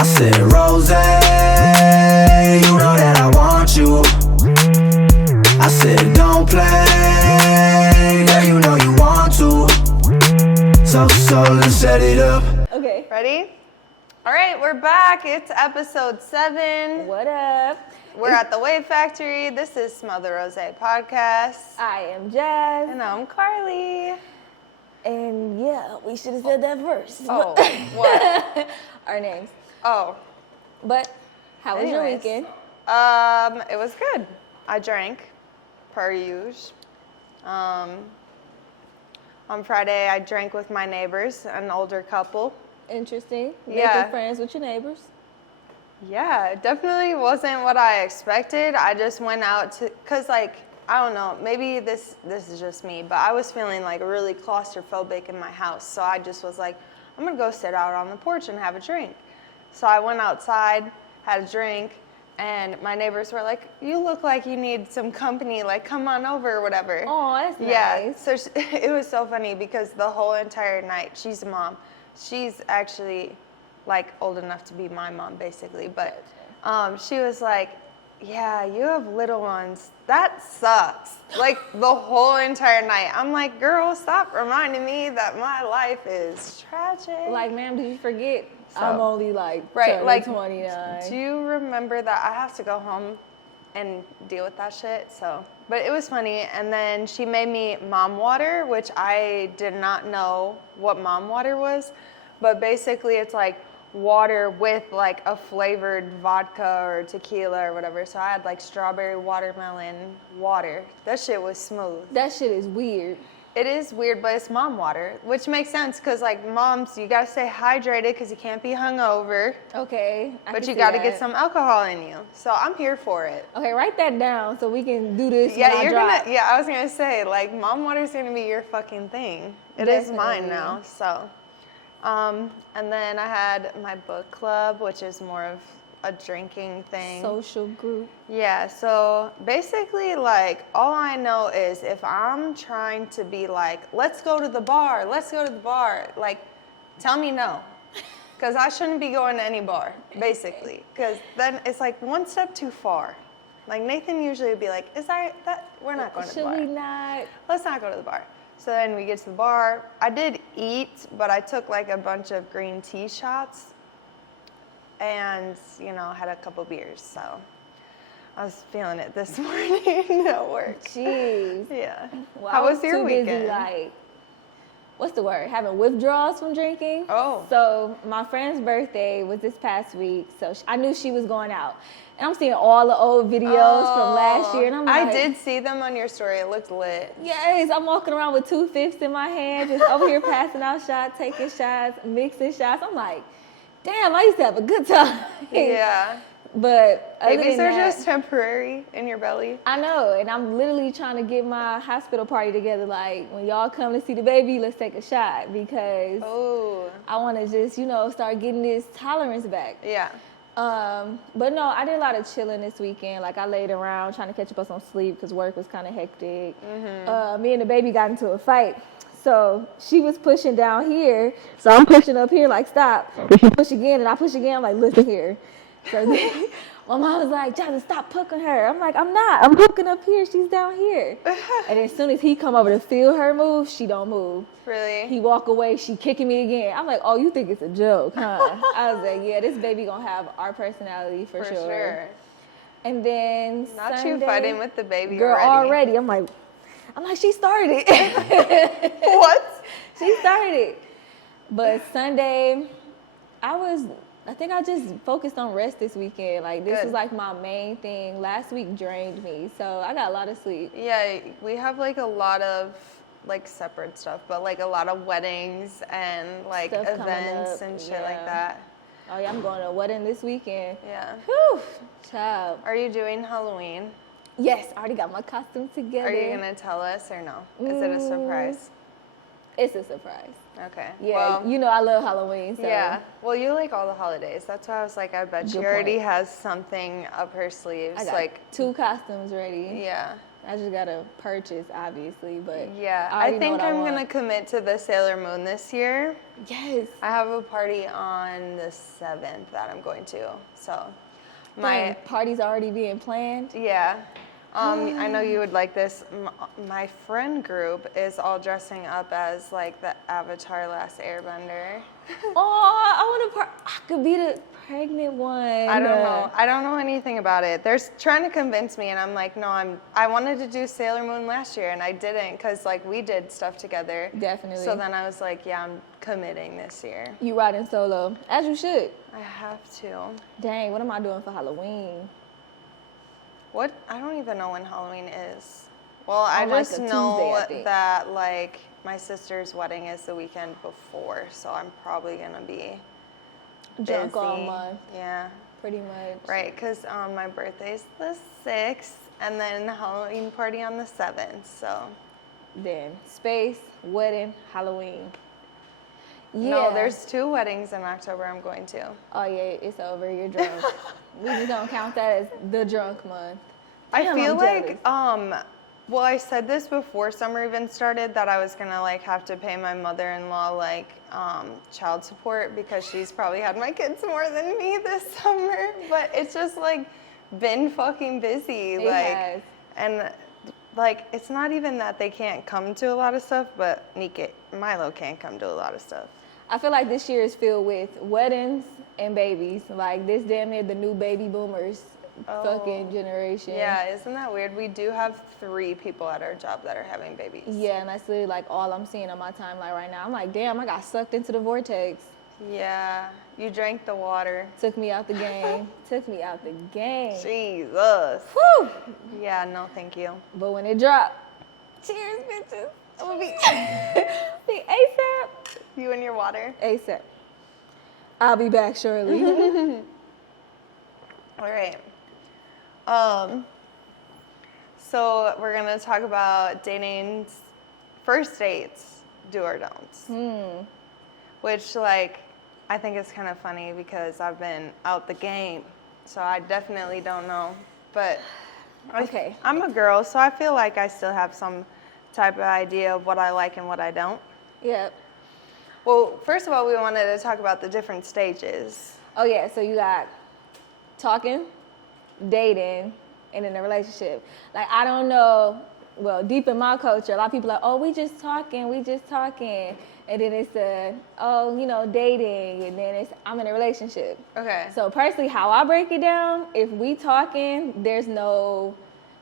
I said, Rosè, you know that I want you. I said, don't play, girl, you know you want to. So let's set it up. Okay. Ready? All right, we're back. It's episode 7. What up? We're at the Wave Factory. This is Smell the Rosè podcast. I am Jazz. And I'm Carly. And yeah, we should have said that first. Oh, what? Our names. Oh. But how was your Anyways. weekend? It was good. I drank, per usual. On Friday, I drank with my neighbors, an older couple. Interesting. Yeah. Making friends with your neighbors. Yeah, it definitely wasn't what I expected. I just went out to, cause like, I don't know, maybe this is just me, but I was feeling like really claustrophobic in my house. So I just was like, I'm gonna go sit out on the porch and have a drink. So I went outside, had a drink, and my neighbors were like, you look like you need some company, like come on over or whatever. Oh, that's Yeah, nice. so it was so funny because the whole entire night, she's a mom. She's actually like old enough to be my mom basically, but she was like, yeah, you have little ones. That sucks. Like the whole entire night. I'm like, girl, stop reminding me that my life is tragic. Like, ma'am, did you forget? So, I'm only like right, like 29. Do you remember that I have to go home and deal with that shit? So, but it was funny. And then she made me mom water, which I did not know what mom water was. But basically it's like water with like a flavored vodka or tequila or whatever. So I had like strawberry watermelon water. That shit was smooth. That shit is weird. It is weird, but it's mom water, which makes sense because like moms, you gotta stay hydrated because you can't be hungover. Okay. But you gotta get some alcohol in you. So I'm here for it. Okay, write that down so we can do this. Yeah, when I you're drop. gonna. Yeah, I was gonna say like mom water's gonna be your fucking thing. It is mine Definitely. now. So, and then I had my book club, which is more of a drinking thing. Social group. Yeah, so basically, like, all I know is if I'm trying to be like, let's go to the bar, like, tell me no. Because I shouldn't be going to any bar, basically. Because then it's like one step too far. Like, Nathan usually would be like, we're not going to the bar. Should we not? Let's not go to the bar. So then we get to the bar. I did eat, but I took, like, a bunch of green tea shots. And, you know, had a couple beers, so I was feeling it this morning at work. Jeez. Yeah. Well, How I was your too weekend? Busy, like, what's the word? Having withdrawals from drinking. Oh. So my friend's birthday was this past week, so I knew she was going out. And I'm seeing all the old videos from last year, and I'm like, I did see them on your story. It looked lit. yes, I'm walking around with 2 5s in my hand, just over here passing out shots, taking shots, mixing shots. I'm like, damn, I used to have a good time. Yeah. But other Babies than are that, just temporary in your belly. I know, and I'm literally trying to get my hospital party together. Like, when y'all come to see the baby, let's take a shot because Oh. I want to just, start getting this tolerance back. Yeah. But no, I did a lot of chilling this weekend. Like, I laid around trying to catch up on some sleep because work was kind of hectic. Mm-hmm. Me and the baby got into a fight. So she was pushing down here. So I'm pushing up here like, stop. She push again, and I push again. I'm like, listen here. So then my mom was like, Jonathan, stop poking her. I'm like, I'm not. I'm hooking up here. She's down here. And as soon as he come over to feel her move, she don't move. Really? He walk away. She kicking me again. I'm like, oh, you think it's a joke, huh? I was like, yeah, this baby gonna have our personality for sure. And then Not Sunday, you fighting with the baby girl already. I'm like, she started it. What? She started it. But Sunday, I think I just focused on rest this weekend. Like, this was like my main thing. Last week drained me, so I got a lot of sleep. Yeah, we have like a lot of like separate stuff, but like a lot of weddings and like Stuff coming events up, and shit yeah. like that. Oh yeah, I'm going to a wedding this weekend. Yeah. Whew, child. Are you doing Halloween? Yes, I already got my costume together. Are you gonna tell us or no? Is it a surprise? It's a surprise. Okay. Yeah, Well, I love Halloween. So. yeah. Well, you like all the holidays. That's why I was like, I bet she Good already point. has something up her sleeves. I got like, 2 costumes ready. yeah. I just gotta purchase, obviously, but Yeah, I already I know think what I I'm want. gonna commit to the Sailor Moon this year. Yes. I have a party on the 7th that I'm going to. So, Dang, party's already being planned. yeah. I know you would like this. My friend group is all dressing up as like the Avatar Last Airbender. Oh, I could be the pregnant one. I don't know. I don't know anything about it. They're trying to convince me, and I'm like, no, I wanted to do Sailor Moon last year, and I didn't because like we did stuff together. Definitely. So then I was like, yeah, I'm committing this year. You riding solo, as you should. I have to. Dang, what am I doing for Halloween? What? I don't even know when Halloween is. Well, I On, like, just a know Tuesday, I think. that like my sister's wedding is the weekend before, so I'm probably gonna be Drunk all busy. month, Yeah, pretty much. right. Cause my birthday's the 6th, and then the Halloween party on the 7th. So Then space, wedding, Halloween. Yeah. no, there's 2 weddings in October I'm going to. Oh yeah, it's over. You're drunk. We just don't count that as the drunk month. I Damn, feel I'm like jealous. well, I said this before summer even started that I was gonna like have to pay my mother-in-law like child support because she's probably had my kids more than me this summer. But it's just like been fucking busy. It like has. and like it's not even that they can't come to a lot of stuff, but Milo can't come to a lot of stuff. I feel like this year is filled with weddings and babies. Like this damn near the new baby boomers fucking generation. Yeah, isn't that weird? We do have 3 people at our job that are having babies. Yeah, and that's literally like all I'm seeing on my timeline right now. I'm like, damn, I got sucked into the vortex. Yeah, you drank the water. Took me out the game. Took me out the game. Jesus. Whew. Yeah, no, thank you. But when it dropped, cheers, bitches. I'm gonna be ASAP. You and your water. ASAP. I'll be back shortly. All right. So we're gonna talk about dating, first dates, do or don'ts. Which like I think is kind of funny because I've been out the game, so I definitely don't know. But Okay. I'm a girl, so I feel like I still have some type of idea of what I like and what I don't. Yep. Well, first of all, we wanted to talk about the different stages. Oh yeah, so you got talking, dating, and in a relationship. Like I don't know, well, deep in my culture, a lot of people are like, oh, we just talking. And then it's dating, and then it's I'm in a relationship. Okay. So personally, how I break it down, if we talking, there's no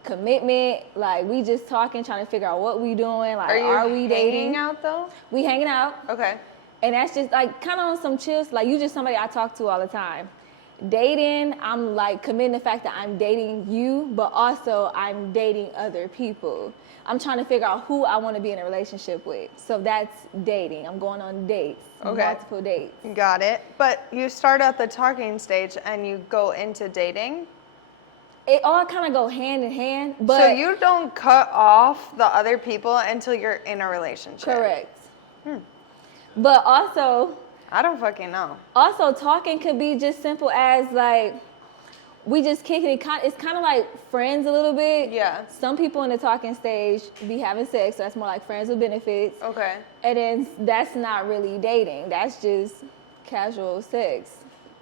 commitment. Like we just talking, trying to figure out what we doing. Like are we dating? hanging out though? We hanging out. Okay. And that's just like kind of on some chills. Like you just somebody I talk to all the time. Dating, I'm like committing the fact that I'm dating you, but also I'm dating other people. I'm trying to figure out who I want to be in a relationship with. So that's dating. I'm going on dates, multiple dates. Got it. But you start at the talking stage and you go into dating. It all kind of go hand in hand, but So you don't cut off the other people until you're in a relationship. correct. But also I don't fucking know. Also, talking could be just simple as like we just kicking it. It's kind of like friends a little bit. Yeah. Some people in the talking stage be having sex, so that's more like friends with benefits. Okay. And then that's not really dating. That's just casual sex,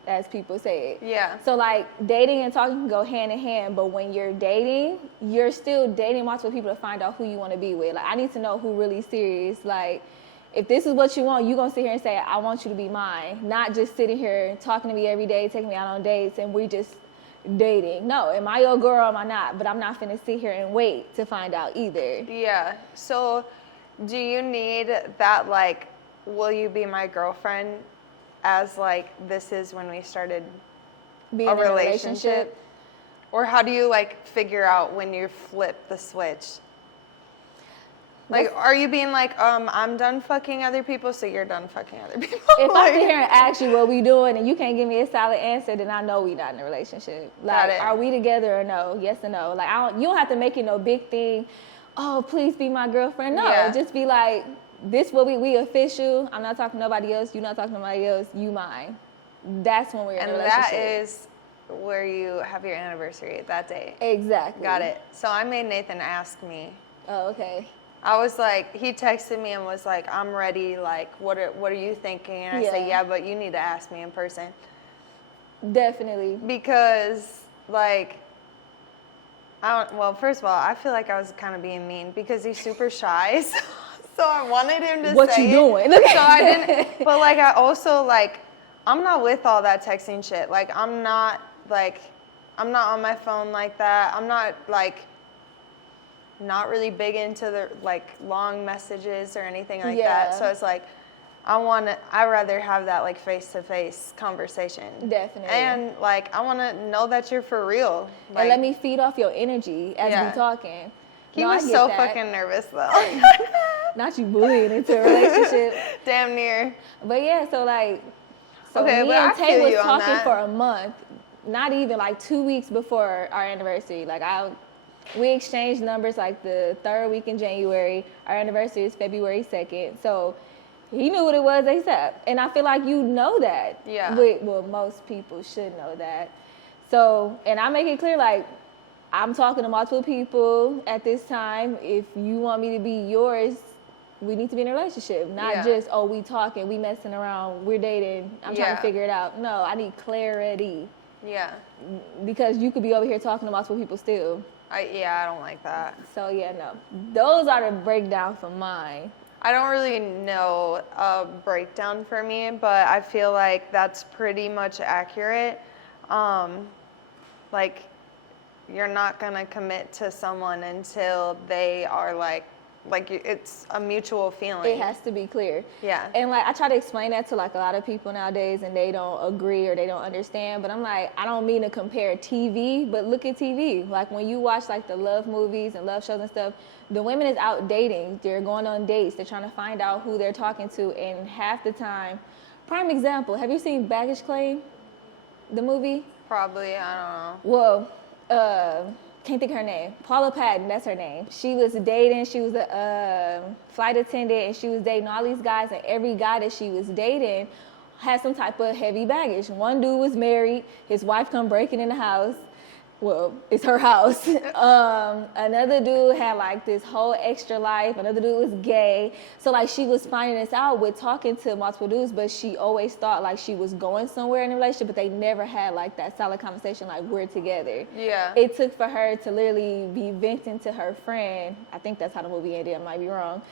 as people say it. Yeah. So like dating and talking can go hand in hand, but when you're dating, you're still dating multiple people to find out who you want to be with. Like I need to know who really serious. Like if this is what you want, you're going to sit here and say, I want you to be mine. Not just sitting here talking to me every day, taking me out on dates, and we just dating. No, am I your girl or am I not? But I'm not finna sit here and wait to find out either. Yeah. So do you need that, like, will you be my girlfriend as, like, this is when we started Being a in relationship? Or how do you, like, figure out when you flip the switch? Like, are you being like, I'm done fucking other people, so you're done fucking other people? If like, I sit here and ask you what we doing and you can't give me a solid answer, then I know we not in a relationship. Like, it. are we together or no? Yes or no? Like, you don't have to make it no big thing. Oh, please be my girlfriend. No, Yeah. just be like, this what we official. I'm not talking to nobody else. You not talking to nobody else. You mine. That's when we're in a and relationship. that is where you have your anniversary that day. Exactly. Got it. So I made Nathan ask me. Oh, okay. I was like, he texted me and was like, I'm ready. Like, what are you thinking? And I said, yeah, but you need to ask me in person. Definitely. Because, like, well, first of all, I feel like I was kind of being mean because he's super shy. So I wanted him to what say you doing? So I didn't. But, like, I also, like, I'm not with all that texting shit. Like, I'm not on my phone like that. I'm not, like, not really big into the, like, long messages or anything like that. So it's like, I'd rather have that, like, face-to-face conversation. Definitely. And, like, I want to know that you're for real. Like, and let me feed off your energy as we talking. He was so fucking nervous, though. Not you bullying into a relationship. Damn near. But yeah, so me I and Tay feel was you on talking that. for a month, not even like 2 weeks before our anniversary. Like we exchanged numbers like the 3rd week in January. Our anniversary is February 2nd. So he knew what it was ASAP. And I feel like you know that. Yeah. Well, most people should know that. So, and I make it clear, like, I'm talking to multiple people at this time. If you want me to be yours, we need to be in a relationship. Not just, oh, we talking, we messing around, we're dating, I'm trying to figure it out. No, I need clarity. Yeah. Because you could be over here talking to multiple people still. I don't like that. So, yeah, no. Those are the breakdown for mine. I don't really know a breakdown for me, but I feel like that's pretty much accurate. Like, you're not going to commit to someone until they are like it's a mutual feeling. It has to be clear. Yeah. And like I try to explain that to like a lot of people nowadays and they don't agree or they don't understand. But I'm like, I don't mean to compare TV, but look at TV. Like when you watch like the love movies and love shows and stuff, the women is out dating. They're going on dates. They're trying to find out who they're talking to. And half the time, prime example, have you seen Baggage Claim? The movie? Probably, I don't know. Well, can't think of her name. Paula Patton, that's her name. She was dating, she was a flight attendant, and she was dating all these guys, and every guy that she was dating had some type of heavy baggage. One dude was married, his wife come breaking in the house. Well, it's her house. Another dude had like this whole extra life. Another dude was gay. So like she was finding this out with talking to multiple dudes, but she always thought like she was going somewhere in a relationship, but they never had like that solid conversation like we're together. Yeah. It took for her to literally be venting to her friend. I think that's how the movie ended. I might be wrong.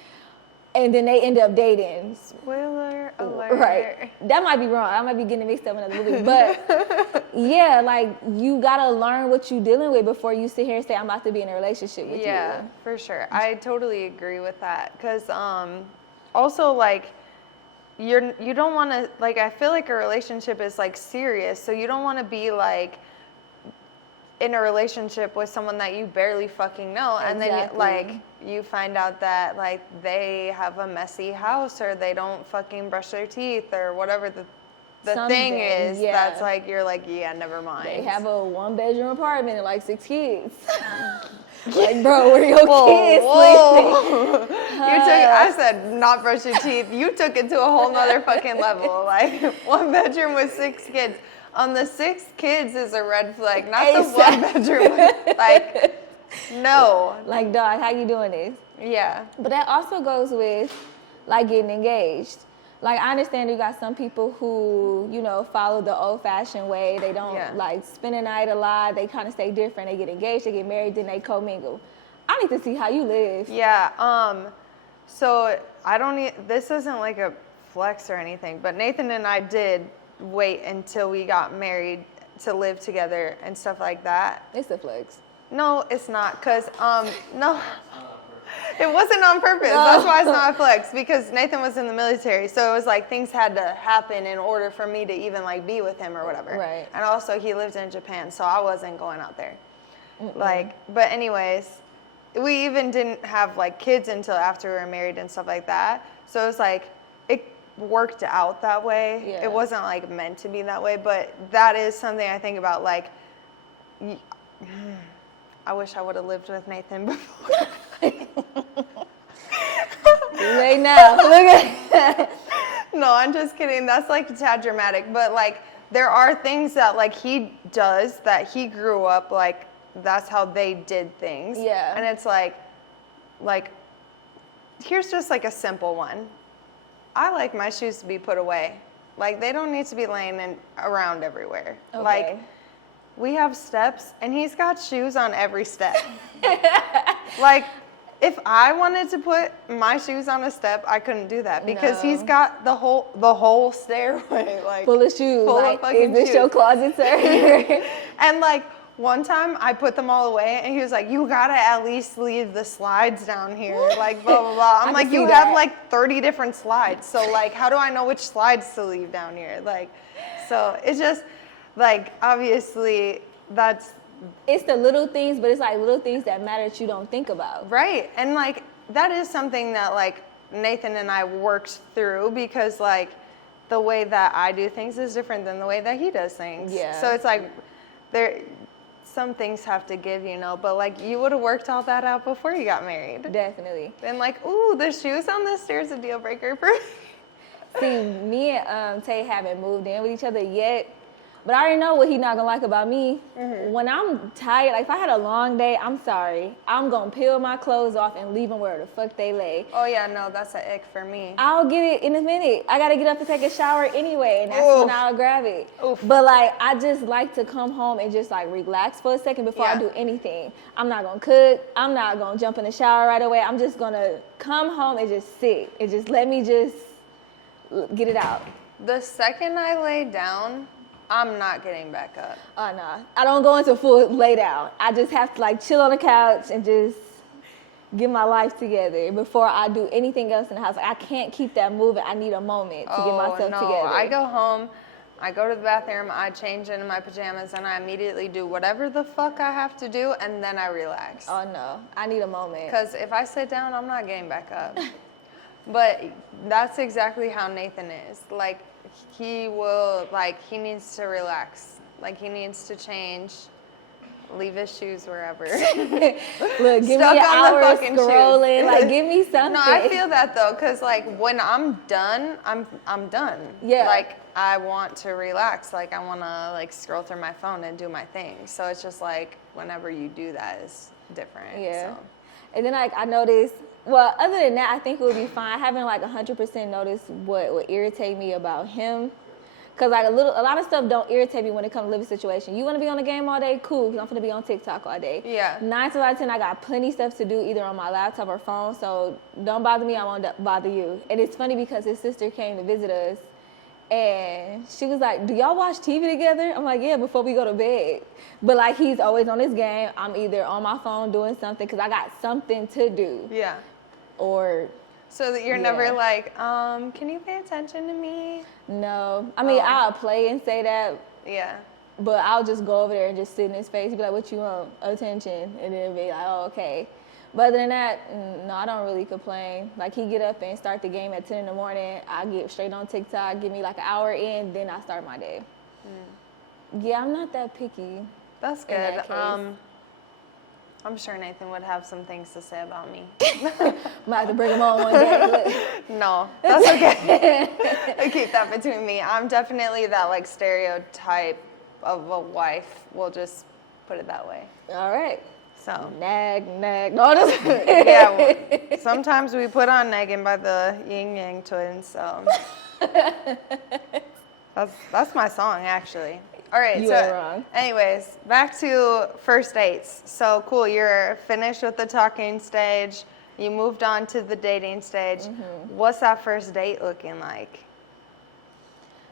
And then they end up dating. Spoiler alert. Right. That might be wrong. I might be getting mixed up in another movie. But yeah, like you gotta learn what you're dealing with before you sit here and say, I'm about to be in a relationship with you. Yeah, for sure. I totally agree with that. Because also like you don't want to, like, I feel like a relationship is like serious. So you don't want to be like in a relationship with someone that you barely fucking know. And then like you find out that like they have a messy house or they don't fucking brush their teeth or whatever the thing is. That's like, you're like, yeah, never mind. They have a 1-bedroom apartment and like 6 kids. Like, bro, where your kids sleeping? I said not brush your teeth. You took it to a whole nother fucking level. Like 1 bedroom with 6 kids. On the 6 kids is a red flag, not the 1 bedroom. Like, no. Like, dog, how you doing this? Yeah. But that also goes with, like, getting engaged. Like, I understand you got some people who, you know, follow the old-fashioned way. They don't, like, spend the night a lot. They kind of stay different. They get engaged, they get married, then they commingle. I need to see how you live. Yeah. So, this isn't like a flex or anything, but Nathan and I did wait until we got married to live together and stuff like that. It's a flex. No, it's not, because no, it wasn't on purpose. That's why it's not a flex, because Nathan was in the military, so it was like things had to happen in order for me to even like be with him or whatever. Right. And also he lived in Japan, so I wasn't going out there. Like, but anyways, we even didn't have like kids until after we were married and stuff like that. So it was like, it worked out that way. Yeah. It wasn't like meant to be that way, but that is something I think about. Like, I wish I would have lived with Nathan before. Right now, look at. No, I'm just kidding. That's like a tad dramatic, but like there are things that like he does that he grew up like that's how they did things. Yeah. And it's like here's just like a simple one. I like my shoes to be put away. Like they don't need to be laying around everywhere. Okay. Like we have steps and he's got shoes on every step. Like if I wanted to put my shoes on a step, I couldn't do that because he's got the whole stairway like full of shoes. Full like, of fucking is this shoes. your closet, sir? And like one time I put them all away and he was like, you gotta at least leave the slides down here. Like blah, blah, blah. I'm like, you have like 30 different slides. So like, how do I know which slides to leave down here? Like, so it's just like, obviously it's the little things, but it's like little things that matter that you don't think about. Right. And like, that is something that like Nathan and I worked through because like the way that I do things is different than the way that he does things. Yeah. So it's like some things have to give, you know, but like you would have worked all that out before you got married. Definitely. And like, ooh, the shoes on the stairs a deal breaker for me. See, me and Tay haven't moved in with each other yet, but I already know what he's not gonna like about me. Mm-hmm. When I'm tired, like if I had a long day, I'm sorry, I'm gonna peel my clothes off and leave them where the fuck they lay. Oh yeah, no, that's an ick for me. I'll get it in a minute. I gotta get up and take a shower anyway, and that's when I'll grab it. Oof. But like, I just like to come home and just like relax for a second before I do anything. I'm not gonna cook. I'm not gonna jump in the shower right away. I'm just gonna come home and just sit and just let me just get it out. The second I lay down, I'm not getting back up. Oh, no. I don't go into full lay down. I just have to, like, chill on the couch and just get my life together before I do anything else in the house. Like, I can't keep that moving. I need a moment to get myself together. I go home, I go to the bathroom, I change into my pajamas, and I immediately do whatever the fuck I have to do, and then I relax. Oh, no. I need a moment. Because if I sit down, I'm not getting back up. But that's exactly how Nathan is. Like, he needs to relax. Like, he needs to change, leave his shoes wherever. Look, give me an hour scrolling. Shoes. Like, give me something. No, I feel that, though, because, like, when I'm done, I'm done. Yeah. Like, I want to relax. Like, I want to, like, scroll through my phone and do my thing. So it's just, like, whenever you do that is different. Yeah. So. And then, like, I noticed, well, other than that, I think it would be fine. I haven't, like, 100% noticed what would irritate me about him. Because, like, a lot of stuff don't irritate me when it comes to living situation. You want to be on the game all day? Cool, because I'm going to be on TikTok all day. Yeah. 9 times out of 10, I got plenty of stuff to do either on my laptop or phone, so don't bother me, I won't bother you. And it's funny because his sister came to visit us, and she was like, do y'all watch TV together? I'm like, yeah, before we go to bed. But, like, he's always on his game. I'm either on my phone doing something because I got something to do. Yeah. Or... So that you're never like, can you pay attention to me? No. I mean, I'll play and say that. Yeah. But I'll just go over there and just sit in his face. He'd be like, what you want? Attention. And then be like, oh, okay. But other than that, no, I don't really complain. Like, he get up and start the game at 10 in the morning. I get straight on TikTok, give me like an hour in, then I start my day. Yeah, I'm not that picky. That's good. I'm sure Nathan would have some things to say about me. Might have to bring him on one day. No, that's okay. I keep that between me. I'm definitely that like stereotype of a wife. We'll just put it that way. All right. So nag. No, yeah. Sometimes we put on nagging by the Yin Yang Twins. So that's my song actually. All right, you ain't wrong. Anyways, back to first dates. So cool, you're finished with the talking stage. You moved on to the dating stage. Mm-hmm. What's that first date looking like?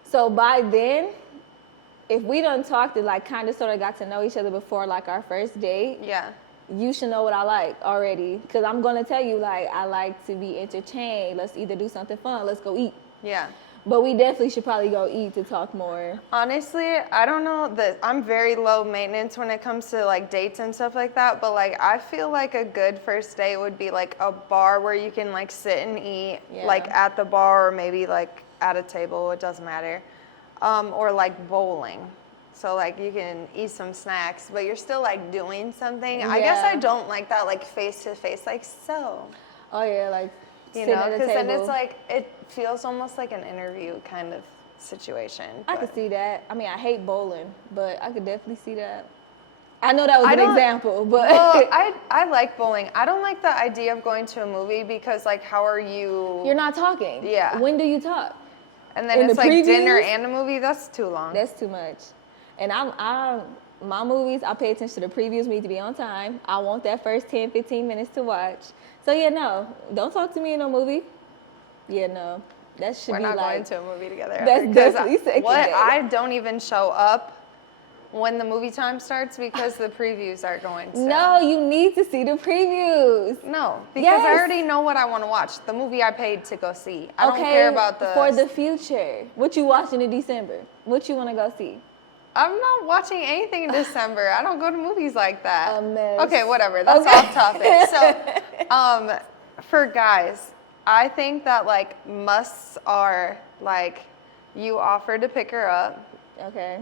So by then, if we done talked and like kind of sort of got to know each other before like our first date, yeah, you should know what I like already. Because I'm going to tell you, like, I like to be entertained. Let's either do something fun. Let's go eat. Yeah. But we definitely should probably go eat to talk more. Honestly, I don't know that I'm very low maintenance when it comes to like dates and stuff like that. But like, I feel like a good first date would be like a bar where you can like sit and eat, like at the bar or maybe like at a table. It doesn't matter. Or like bowling. So like you can eat some snacks, but you're still like doing something. Yeah. I guess I don't like that like face to face, like so. Oh yeah, like you know, because then it's like it feels almost like an interview kind of situation. I but- could see that. I mean, I hate bowling, but I could definitely see that. I know that was I an don't- example, but Well, I like bowling. I don't like the idea of going to a movie because, like, how are you? you're not talking. Yeah. When do you talk? And then in it's the like dinner previews? and a movie. That's too long. That's too much. And my movies, I pay attention to the previews. We need to be on time. I want that first 10, 15 minutes to watch. So yeah, no, don't talk to me in no movie. Yeah, no, that should We're be not like. going to a movie together. That's ever, 'cause definitely second what date. I don't even show up when the movie time starts because the previews are going to. No, you need to see the previews. No, because I Yes. already know what I want to watch. The movie I paid to go see. I don't care about the. For the future. What you watching in December? What you want to go see? I'm not watching anything in December. I don't go to movies like that. A mess. Okay, whatever. That's Okay. off topic. So, for guys, I think that like musts are like you offer to pick her up. Okay,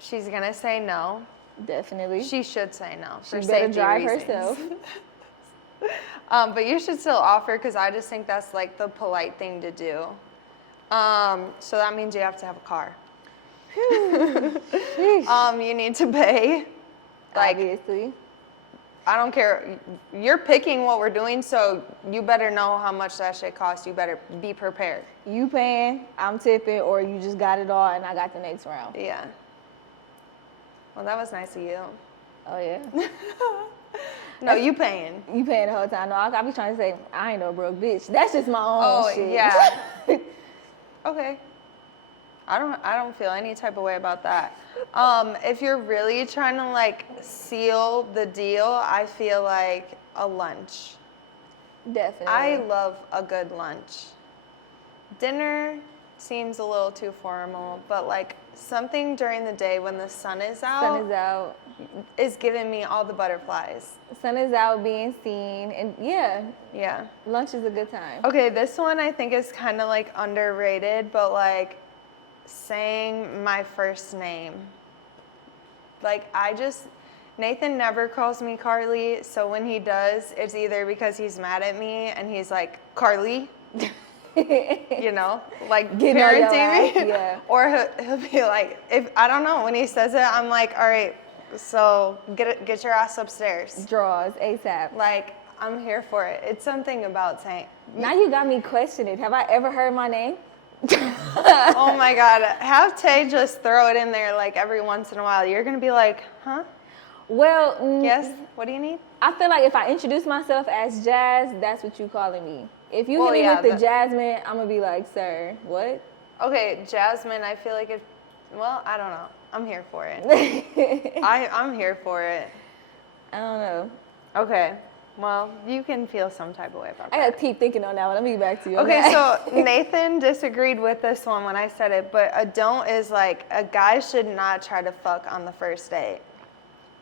She's gonna say no. definitely. She should say no for She better safety drive reasons. herself. But you should still offer because I just think that's like the polite thing to do. So that means you have to have a car. You need to pay. Like, Obviously. I don't care. You're picking what we're doing, so you better know how much that shit costs. You better be prepared. You paying, I'm tipping, or you just got it all and I got the next round. Yeah. Well, that was nice of you. Oh, yeah. No, you paying. You paying the whole time. No, I be trying to say, I ain't no broke bitch. That's just my own Oh, shit. yeah. Okay. I don't feel any type of way about that. If you're really trying to like seal the deal, I feel like a lunch. Definitely. I love a good lunch. Dinner seems a little too formal, but like something during the day when the sun is out, Sun is out. is giving me all the butterflies. Sun is out, being seen, and yeah, Yeah. lunch is a good time. Okay, this one I think is kind of like underrated, but like saying my first name. Like Nathan never calls me Carly, so when he does, it's either because he's mad at me and he's like, Carly, you know, like Getting on your parenting me. ass, yeah. Or he'll be like, I don't know, when he says it, I'm like, all right, so get your ass upstairs. Draws ASAP. Like, I'm here for it. It's something about saying, Now you got me questioning. Have I ever heard my name? oh my God, have Tay just throw it in there like every once in a while. You're going to be like, huh? Well, Yes? What do you need? I feel like if I introduce myself as Jazz, that's what you calling me. If you Well, hit me yeah, with the Jasmine, I'm going to be like, sir, what? Okay, Jasmine, I feel like well, I don't know. I'm here for it. I'm here for it. I don't know. Okay. Well, you can feel some type of way about I that. got to keep thinking on that one. Let me get back to you. Okay, so Nathan disagreed with this one when I said it, but a don't is like a guy should not try to fuck on the first date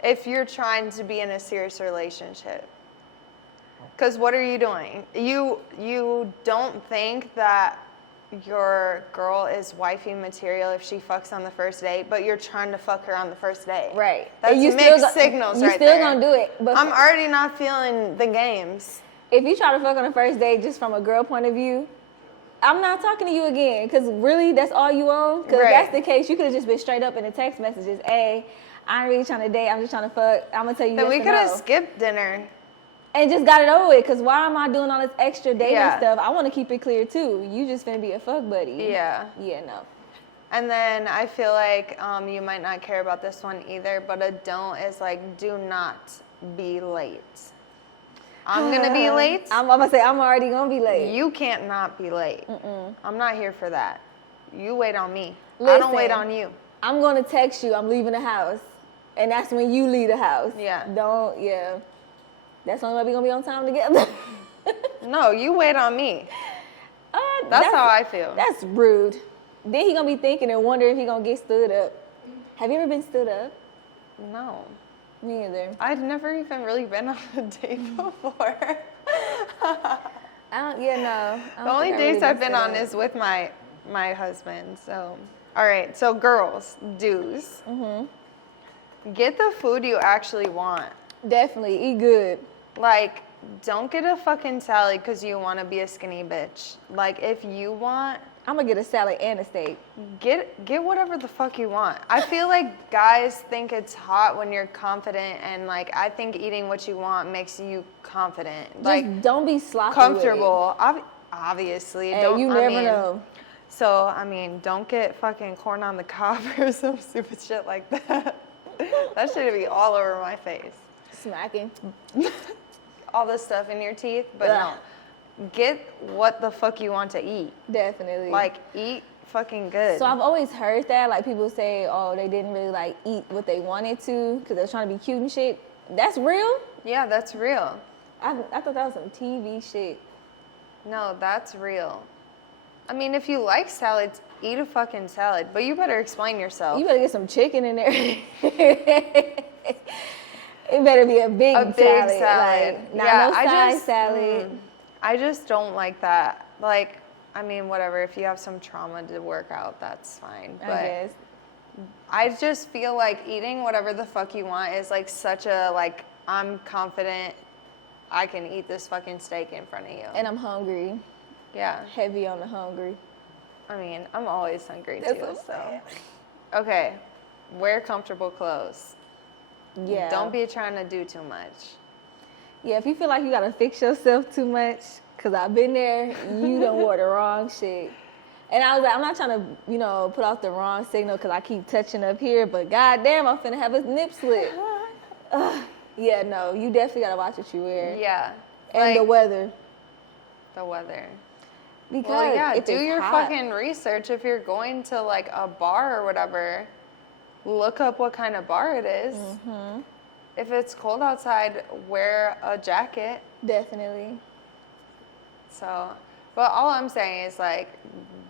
if you're trying to be in a serious relationship. Because what are you doing? You don't think that your girl is wifey material if she fucks on the first date, but you're trying to fuck her on the first date. Right. That's And you mixed signals you right still there. gonna do it. But I'm already not feeling the games. if you try to fuck on the first date just from a girl point of view, I'm not talking to you again. Because really, that's all you own? Because if Right. that's the case, you could have just been straight up in the text messages. Hey, I ain't really trying to date. I'm just trying to fuck. I'm going to tell you Then yes we or could have no. skipped dinner. And just got it over with. Because why am I doing all this extra dating Yeah. stuff? I want to keep it clear, too. You just finna be a fuck buddy. Yeah. Yeah, no. And then I feel like you might not care about this one either, but a don't is like, do not be late. I'm going to be late. I'm going to say I'm already going to be late. You can't not be late. I'm not here for that. You wait on me. I Listen. don't wait on you. I'm going to text you. I'm leaving the house. And that's when you leave the house. Yeah. Yeah. That's the only way we're going to be on time together. No, you wait on me. Uh, That's how I feel. That's rude. Then he going to be thinking and wondering if he going to get stood up. Have you ever been stood up? No. Me either. I've never even really been on a date before. No. The only dates I've been on is with my husband. So, all right. So, girls, do's. Get the food you actually want. Definitely. Eat good. Like, don't get a fucking salad because you want to be a skinny bitch. Like, if you want I'm gonna get a salad and a steak. Get whatever the fuck you want. I feel like guys think it's hot when you're confident, and like I think eating what you want makes you confident. Just don't be sloppy. Comfortable. Obviously, Hey, don't. you never know. So I mean, don't get fucking corn on the cob or some stupid shit like that. That should be all over my face. Smacking. All this stuff in your teeth, but no. Get what the fuck you want to eat. Definitely. Like, eat fucking good. So I've always heard that, like, people say, oh, they didn't really, like, eat what they wanted to because they're trying to be cute and shit. That's real? Yeah, that's real. I thought that was some TV shit. No, that's real. I mean, if you like salads, eat a fucking salad, but you better explain yourself. You better get some chicken in there. It better be a big salad. Like, not no side salad. I just don't like that. Like, I mean, whatever. If you have some trauma to work out, that's fine. But I guess. I just feel like eating whatever the fuck you want is like such a, like, I'm confident I can eat this fucking steak in front of you. And I'm hungry. Yeah. Heavy on the hungry. I mean, I'm always hungry That's too, what I'm saying. Okay. Wear comfortable clothes. Yeah. Don't be trying to do too much. Yeah, if you feel like you gotta fix yourself too much, cause I've been there, you done wore the wrong shit. And I was like, I'm not trying to, put off the wrong signal cause I keep touching up here, but goddamn, I'm finna have a nip slip. Yeah, no, you definitely gotta watch what you wear. Yeah. And like, the weather. The weather. Because well, yeah, if do it's your hot, fucking research. If you're going to like a bar or whatever, look up what kind of bar it is. Mm-hmm. If it's cold outside, wear a jacket. Definitely. So, but all I'm saying is like,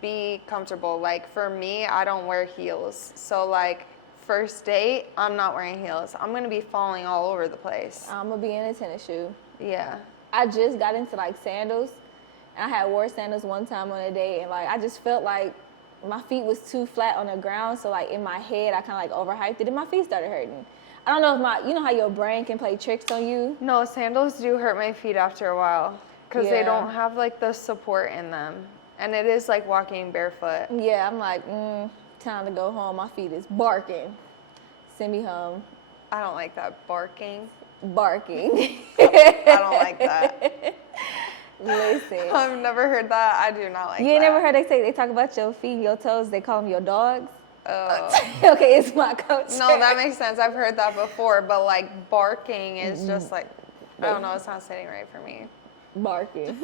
be comfortable. Like for me, I don't wear heels. So like first date, I'm not wearing heels. I'm gonna be falling all over the place. I'm gonna be in a tennis shoe. Yeah. I just got into like sandals. And I had wore sandals one time on a date, and like I just felt like my feet was too flat on the ground. So like in my head, I kind of like overhyped it, and my feet started hurting. I don't know if you know how your brain can play tricks on you? No, sandals do hurt my feet after a while because they don't have like the support in them. And it is like walking barefoot. Yeah, I'm like, time to go home. My feet is barking. Send me home. I don't like that barking. Barking. I don't like that. Listen. I've never heard that. I do not like that. You ain't never heard they talk about your feet and your toes, they call them your dogs? Oh. Okay, it's my coach. No, that makes sense. I've heard that before, but like barking is just like, I don't know, it's not sitting right for me. Barking.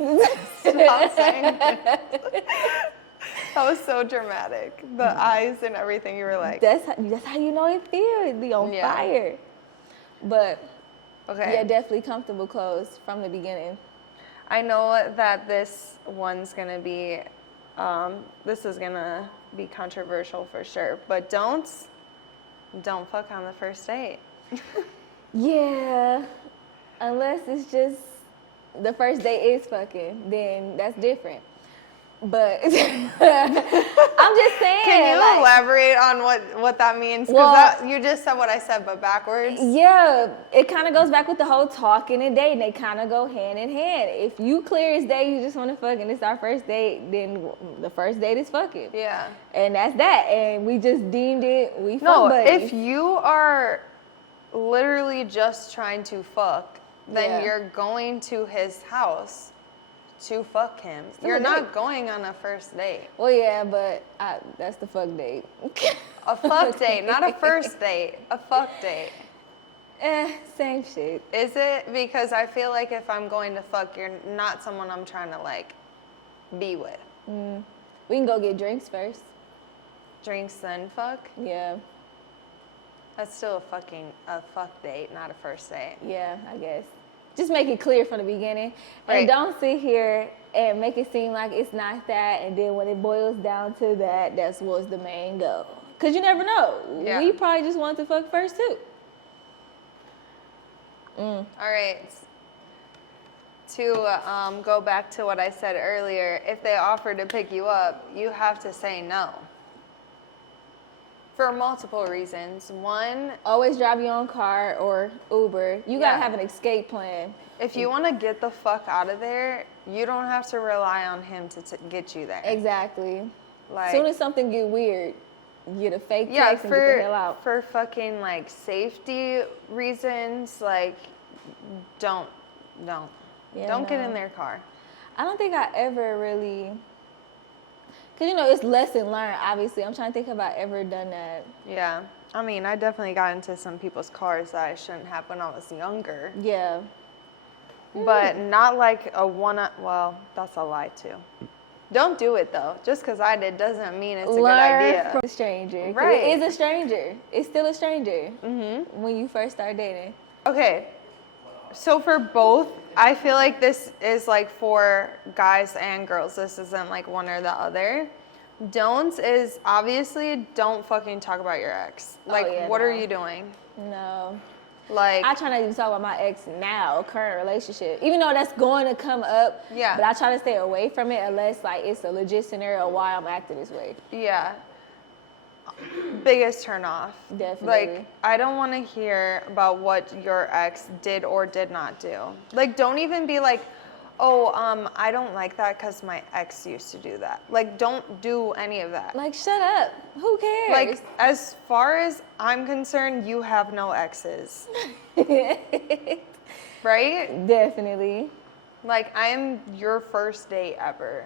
Stop saying it. That was so dramatic. The eyes and everything, you were like. That's how you know it feels. Be on fire. But, yeah, definitely comfortable clothes from the beginning. I know that this one's going to be, this is going to be controversial for sure, but don't fuck on the first date. Yeah, unless it's just the first date is fucking, then that's different. But I'm just saying. Can you elaborate on what that means? Because you just said what I said, but backwards. Yeah, it kind of goes back with the whole talking and dating. They kind of go hand in hand. If you clear as day, you just want to fuck, and it's our first date, then the first date is fucking. Yeah. And that's that. And we just deemed it, we fuck No, buddies. if you are literally just trying to fuck, then you're going to his house to fuck him. You're not going on a first date. Well, yeah, but that's the fuck date. A fuck date, not a first date. A fuck date. Same shit. Is it? Because I feel like if I'm going to fuck, you're not someone I'm trying to like be with. We can go get drinks first. Drinks then fuck? Yeah. That's still a fuck date, not a first date. Yeah, I guess. Just make it clear from the beginning. Right. And don't sit here and make it seem like it's not that. And then when it boils down to that, that's what's the main goal. Because you never know. Yeah. We probably just want to fuck first, too. All right. To go back to what I said earlier, if they offer to pick you up, you have to say no. For multiple reasons. One, Always drive your own car or Uber. You gotta have an escape plan. if you want to get the fuck out of there, you don't have to rely on him to get you there. Exactly. Like, As soon as something get weird, get a fake text and get the hell out. For fucking like safety reasons, like don't get in their car. I don't think I ever really, cause you know it's lesson learned. Obviously, I'm trying to think if I ever done that. Yeah, I mean, I definitely got into some people's cars that I shouldn't have when I was younger. Yeah. But not like well, that's a lie too. Don't do it though. Just because I did doesn't mean it's a good idea. Learn from a stranger. Right. It is a stranger. It's still a stranger. When you first start dating. Okay. So for both, I feel like this is like for guys and girls. This isn't like one or the other. Don'ts is obviously don't fucking talk about your ex. Like, what are you doing? No. Like, I try not to even talk about my ex now, current relationship. Even though that's going to come up. Yeah. But I try to stay away from it unless like it's a legit scenario why I'm acting this way. yeah. Biggest turn off. Definitely. Like, I don't want to hear about what your ex did or did not do. Like, don't even be like, oh, I don't like that because my ex used to do that. Like, don't do any of that. Like, shut up. Who cares? Like, as far as I'm concerned, you have no exes. Right? Definitely. Like, I am your first date ever.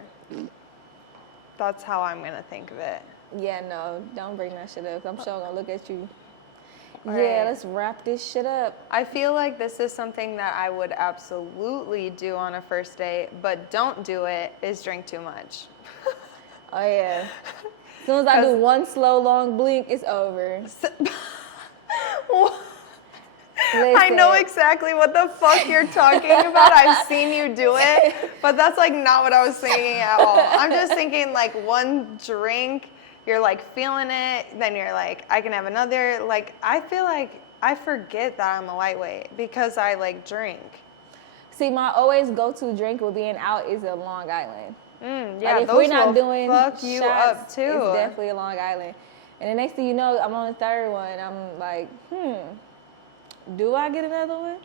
That's how I'm going to think of it. Yeah, no, don't bring that shit up. I'm sure I'm gonna look at you. Right. Yeah, let's wrap this shit up. I feel like this is something that I would absolutely do on a first date, but don't do it, is drink too much. Oh, yeah. As soon as I do one slow, long blink, it's over. I know exactly what the fuck you're talking about. I've seen you do it, but that's like not what I was thinking at all. I'm just thinking like one drink, you're like feeling it, then you're like, I can have another. Like, I feel like I forget that I'm a lightweight because I like drink. See, my always go-to drink with being out is a Long Island. Yeah, like if those we're not will doing fuck you shots, up too. It's definitely a Long Island. And the next thing you know, I'm on the third one. I'm like, do I get another one?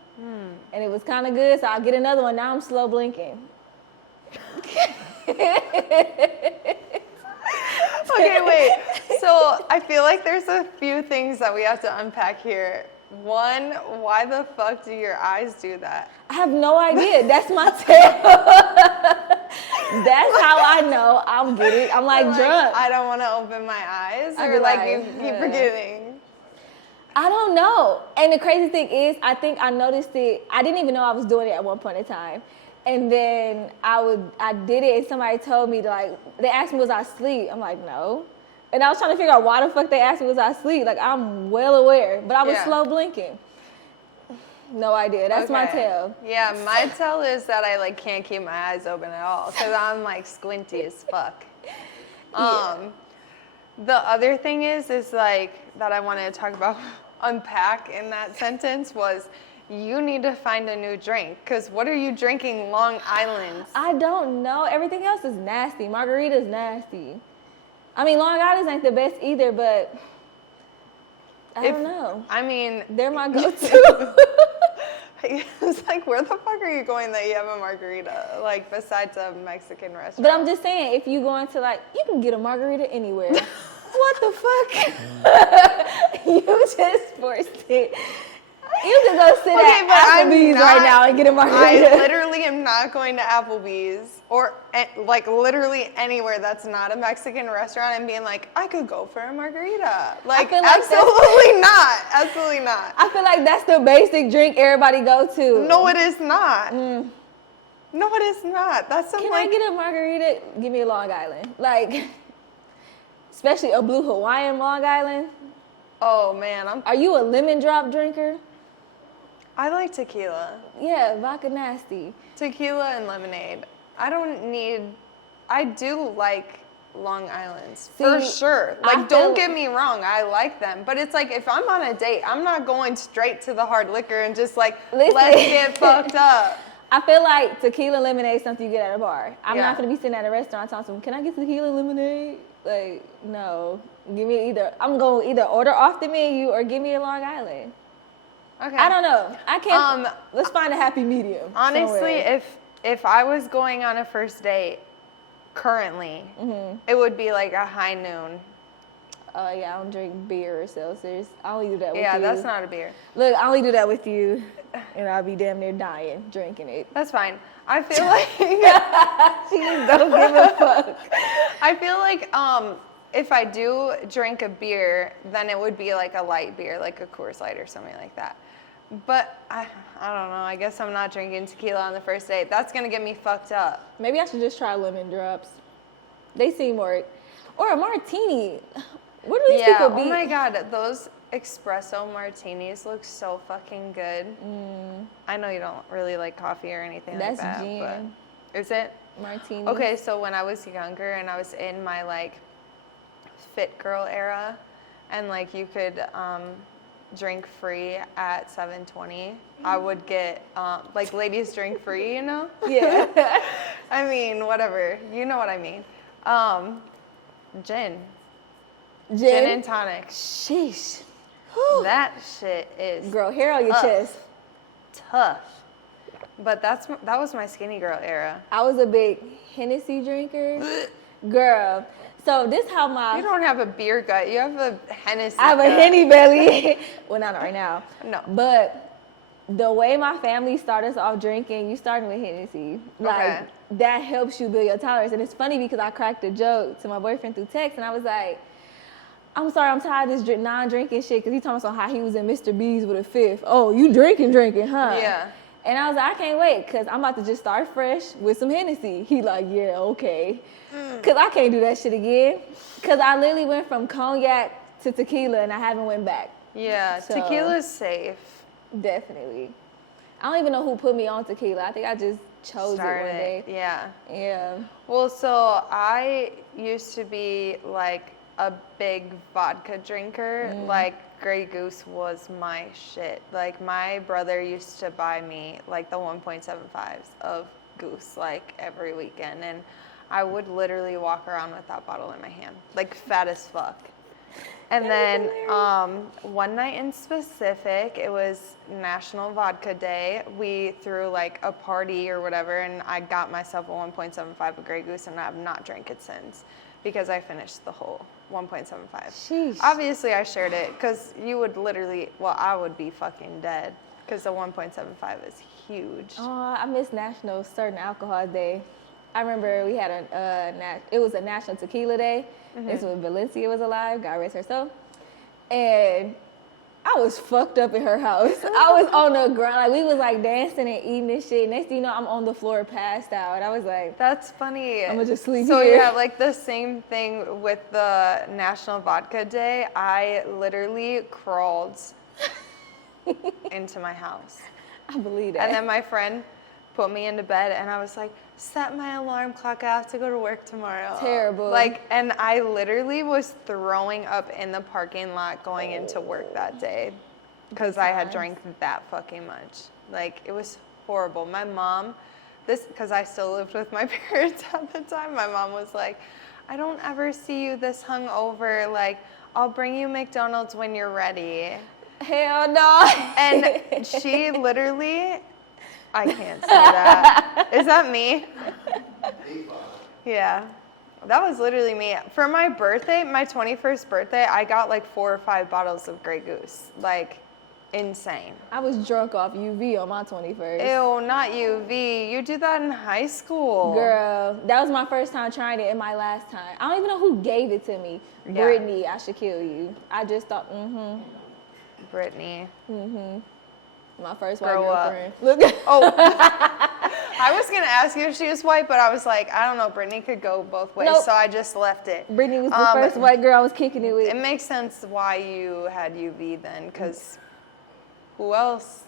And it was kind of good, so I'll get another one. Now I'm slow blinking. Okay, wait. So I feel like there's a few things that we have to unpack here. One, why the fuck do your eyes do that? I have no idea. That's my tail. That's how I know I'm getting. I'm like drunk. I don't want to open my eyes, I'd or be like like, you keep forgetting. I don't know. And the crazy thing is, I think I noticed it. I didn't even know I was doing it at one point in time. And then I did it, and somebody told me, like, they asked me, was I asleep? I'm like, no. And I was trying to figure out why the fuck they asked me, was I asleep? Like, I'm well aware, but I was slow blinking. No idea. That's my tail. Yeah, my tail is that I like can't keep my eyes open at all, because I'm like squinty as fuck. The other thing is like that I wanted to talk about, unpack in that sentence was, you need to find a new drink, because what are you drinking Long Island's? I don't know. Everything else is nasty. Margarita's nasty. I mean, Long Island's ain't the best either, but I don't know. I mean, they're my go-to. It's like, where the fuck are you going that you have a margarita, like, besides a Mexican restaurant? But I'm just saying, if you go into, like, you can get a margarita anywhere. What the fuck? You just forced it. You can go sit at Applebee's right now and get a margarita. I literally am not going to Applebee's or like literally anywhere that's not a Mexican restaurant and being like, I could go for a margarita. Like, absolutely not. Absolutely not. I feel like that's the basic drink everybody go to. No, it is not. No, it is not. That's some Can like. I get a margarita? Give me a Long Island. Like, especially a blue Hawaiian Long Island. Oh man, Are you a lemon drop drinker? I like tequila. Yeah, vodka nasty. Tequila and lemonade. I do like Long Islands, for sure. Like, don't get me wrong, I like them. But it's like, if I'm on a date, I'm not going straight to the hard liquor and just like, let's get fucked up. I feel like tequila lemonade is something you get at a bar. I'm not going to be sitting at a restaurant talking to them, can I get tequila lemonade? Like, no. Give me I'm going to either order off the menu or give me a Long Island. Okay. I don't know. I can't. Let's find a happy medium. Honestly, somewhere. if I was going on a first date currently, it would be like a high noon. Yeah, I don't drink beer or seltzers. I only do that with you. Yeah, that's not a beer. Look, I only do that with you, and I'll be damn near dying drinking it. That's fine. I feel like She just don't give a fuck. I feel like if I do drink a beer, then it would be like a light beer, like a Coors Light or something like that. But I don't know. I guess I'm not drinking tequila on the first date. That's gonna get me fucked up. Maybe I should just try lemon drops. They seem more, or a martini. What do these people be? Oh my god, those espresso martinis look so fucking good. I know you don't really like coffee or anything like that. That's gin. But is it? Martini. Okay, so when I was younger and I was in my like fit girl era, and like you could drink free at 720, I would get like ladies drink free, you know? Yeah. I mean, whatever. You know what I mean. Gin and tonic. Sheesh. That shit is Girl, hair on your chest. tough. But that was my skinny girl era. I was a big Hennessy drinker. Girl. So this how You don't have a beer gut. You have a Hennessy I have a gut. Henny belly. Well, not right now. No. But the way my family started us off drinking, you started with Hennessy. Like, that helps you build your tolerance. And it's funny because I cracked a joke to my boyfriend through text, and I was like, I'm sorry, I'm tired of this non-drinking shit, because he told me so how he was in Mr. B's with a fifth. Oh, you drinking, huh? Yeah. And I was like, I can't wait, because I'm about to just start fresh with some Hennessy. He like, yeah, okay. Because I can't do that shit again. Because I literally went from cognac to tequila, and I haven't went back. Yeah, So- tequila's safe. Definitely. I don't even know who put me on tequila. I think I just chose it one day. Yeah. Yeah. Well, so I used to be like a big vodka drinker. Like Grey Goose was my shit. Like my brother used to buy me like the 1.75s of Goose like every weekend, and I would literally walk around with that bottle in my hand, like fat as fuck. And then one night in specific, it was National Vodka Day. We threw like a party or whatever, and I got myself a 1.75 of Grey Goose, and I have not drank it since because I finished the whole 1.75. Sheesh. Obviously, I shared it because you would literally, well, I would be fucking dead because the 1.75 is huge. Oh, I miss National Certain Alcohol Day. I remember we had it was a National Tequila Day. This was when Valencia was alive, God rest her soul. And I was fucked up in her house. I was on the ground, like we was like dancing and eating and shit. Next thing you know, I'm on the floor passed out. I was like, That's funny. I'm gonna just sleep so here. yeah, like the same thing with the National Vodka Day. I literally crawled into my house. I believe that. And then my friend put me into bed, and I was like, set my alarm clock. I have to go to work tomorrow. Terrible. Like, and I literally was throwing up in the parking lot going into work that day because I had drank that fucking much. Like, it was horrible. My mom, because I still lived with my parents at the time, my mom was like, I don't ever see you this hungover. Like, I'll bring you McDonald's when you're ready. Hell no. And she literally, I can't say that. Is that me? Yeah. That was literally me. For my birthday, my 21st birthday, I got like 4 or 5 bottles of Grey Goose. Like, insane. I was drunk off UV on my 21st. Ew, not UV. You did that in high school. Girl, that was my first time trying it and my last time. I don't even know who gave it to me. Yeah. Brittany, I should kill you. I just thought, Brittany. my first Grow white up. girlfriend. Look. Oh, I was going to ask you if she was white, but I was like, I don't know, Brittany could go both ways, Nope. so I just left it. Brittany was the first white girl I was kicking it with. It makes sense why you had UV then, because who else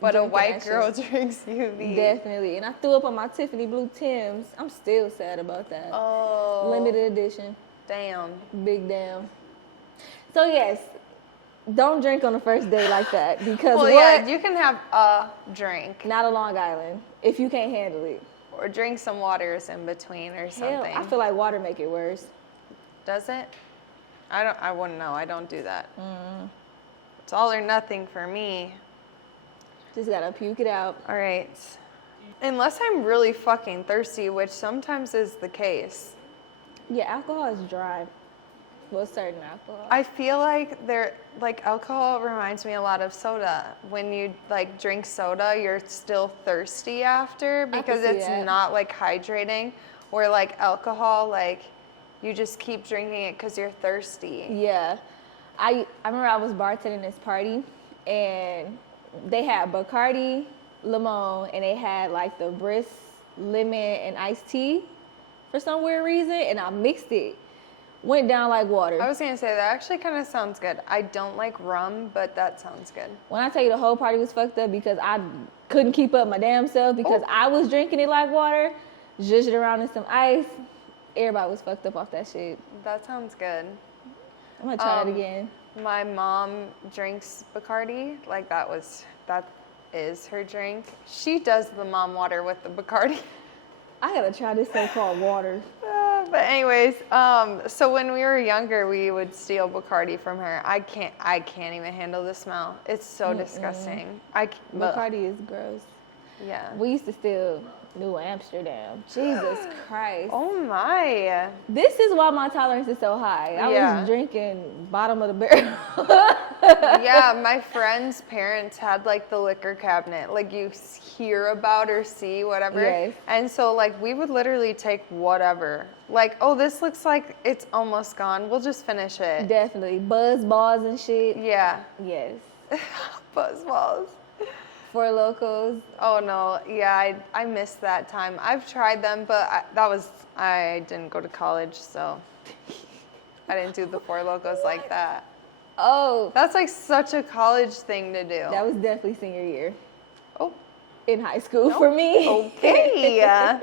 but Drinking a white that girl shit. drinks UV? Definitely. And I threw up on my Tiffany blue Timbs. I'm still sad about that. Oh. Limited edition. Damn. Big damn. So yes, don't drink on the first day like that because Well, yeah, you can have a drink Not a Long Island if you can't handle it. or drink some waters in between or Hell, something. I feel like water make it worse. Does it? I wouldn't know. I don't do that. It's all or nothing for me. Just gotta puke it out. All right. Unless I'm really fucking thirsty, which sometimes is the case. Yeah, alcohol is dry. Well, certain alcohol. I feel like alcohol reminds me a lot of soda. When you like drink soda, you're still thirsty after because it's not like hydrating. Or like alcohol, like you just keep drinking it because you're thirsty. Yeah. I remember I was bartending this party and they had Bacardi, Limon, and they had like the Brisk lemon and iced tea for some weird reason, and I mixed it. Went down like water. I was gonna say that actually kind of sounds good. I don't like rum, but that sounds good. When I tell you the whole party was fucked up because I couldn't keep up my damn self because I was drinking it like water, zhuzhed it around in some ice. Everybody was fucked up off that shit. That sounds good. I'm gonna try it again. My mom drinks Bacardi. Like that is her drink. She does the mom water with the Bacardi. I gotta try this thing called water. But anyways, so when we were younger, we would steal Bacardi from her. I can't even handle the smell. It's so disgusting. Bacardi is gross. Yeah. We used to steal New Amsterdam. Jesus Christ. Oh my. This is why my tolerance is so high. I was drinking bottom of the barrel. Yeah, my friend's parents had like the liquor cabinet, like you hear about or see whatever. Yes. And so like we would literally take whatever. Like, oh, this looks like it's almost gone. We'll just finish it. Definitely. Buzz balls and shit. Yeah. Yes. Buzz balls. Four Locos. Oh no, yeah, I missed that time. I've tried them, but I didn't go to college, so I didn't do the Four Locos like that. Oh. That's like such a college thing to do. That was definitely senior year. Oh. In high school for me. Okay.